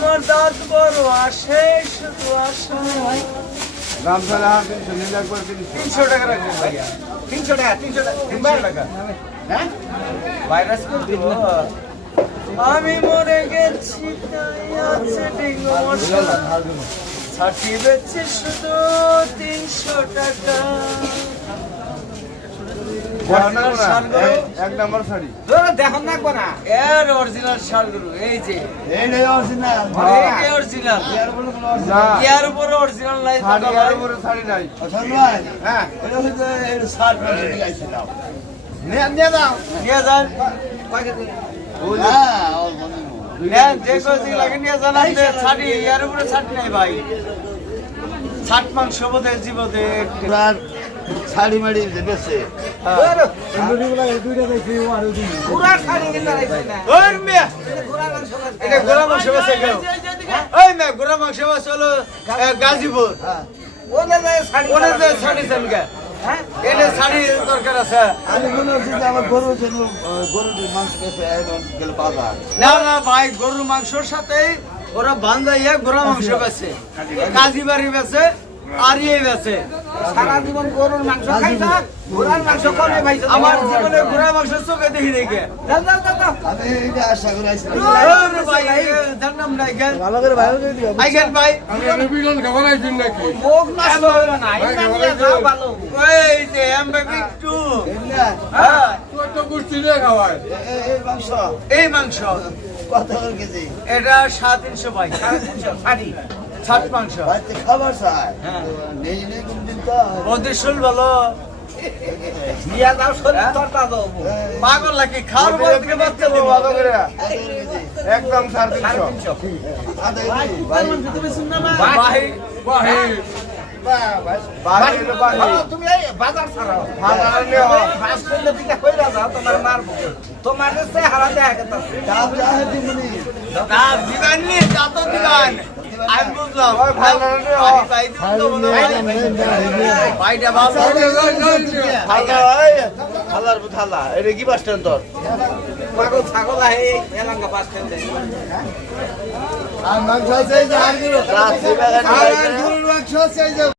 আমার দাঁত বড় আসে শুধু আসে দাম তাহলে 300 টাকা রাখবেন ভাইয়া 300 টাকা হ্যাঁ ভাইরাস আমি মরে গেছি তাই আছে ডেঙ্গু মশলা ছাটি বেচে শুধু 300 টাকা এক নাম্বার শাড়ি দেখুন না কোনা এর অরিজিনাল শালগুলো এই যে এই অরিজিনাল এই অরিজিনাল না ইয়ার উপরে অরিজিনাল নাই শাড়ি আর উপরে শাড়ি নাই হ্যাঁ এটা হচ্ছে এর শার্ট মানে দিয়েছিলাম নিয়ে দাও নিয়ে যান নেন যে কোজি লাগে নিয়ে যান আপনি ছাড়ি ইয়ার উপরে ছাড়ি নাই ভাই ছাট মাংস বোধে জীবতে শাড়ি মাড়ি বেছে পুরা শাড়ি কিনতে রাখছি না ওই মিয়া এটা গোরা মাংস বেছে কেউ ওই মিয়া গোরা মাংস বেছে হলো গাজীপুর ওনে যায় শাড়ি চানকা হ্যাঁ এনে শাড়ি দরকার আছে আমি মনে হচ্ছে যে আমার গরুর জন্য গরুর মাংস বেছে গেল বাজার না না ভাই গরুর মাংসর সাথে ওরা বান্ধাইয়া গোরা মাংস বেছে কাজী বাড়ি বেছে আর ইয়ে বেছে সারা জীবন গরুর মাংস খাইছা গোরার মাংস কোনে ভাই আমার জীবনে গোরা মাংস চোখে দেখি দেখে আমি এটা আশা করে আইছি ওরে ভাই জানলাম না কেন ভালো করে ভালো করে দিও আইগেন ভাই আমি বিলন খাবার আইছেন নাকি মুখ নষ্ট হলো না ইমানলে যাও ভালো এই যে এমবে বিট্টু হ্যাঁ তুই তো গুষ্টি দিয়ে খাওয়ায় এই মাংস এই মাংস কত করে কেজি এটা 350 ভাই 350 শাড়ি ছাট মাংস ভাইতে খাবার চাই হ্যাঁ নেই নেই কোন দিন তো ওদের শুল ভালো নিয়া দাও শরীর তরতা দাও পাগল নাকি খাওয়ার পর থেকে বাচ্চা দেবো ভালো করে একদম 350 ভাই বাহি বাহি হলো বাহি তুমি এই বাজার ছাড়াও বাজার নিয়ে হয় বাস করলে দিকে কইরা যাও তোমার মারবো তোমার সে হারা দেখা গেছে দাম যা হয় দিমনি না দিবেন নি তা তো দিবেন আমি বুঝলাম ওই ভালো নিয়ে হয় ভাই দিবেন তো বলো ভাইটা বাবা থালা ওই থালার থালা এটা কি বাস স্ট্যান্ড তোর পাগল ছাগল আহে এলাঙ্গা বাস স্ট্যান্ডে আর মাংস আছে যে আর গরু রাত দিবা গানি আর গরুর মাংস আছে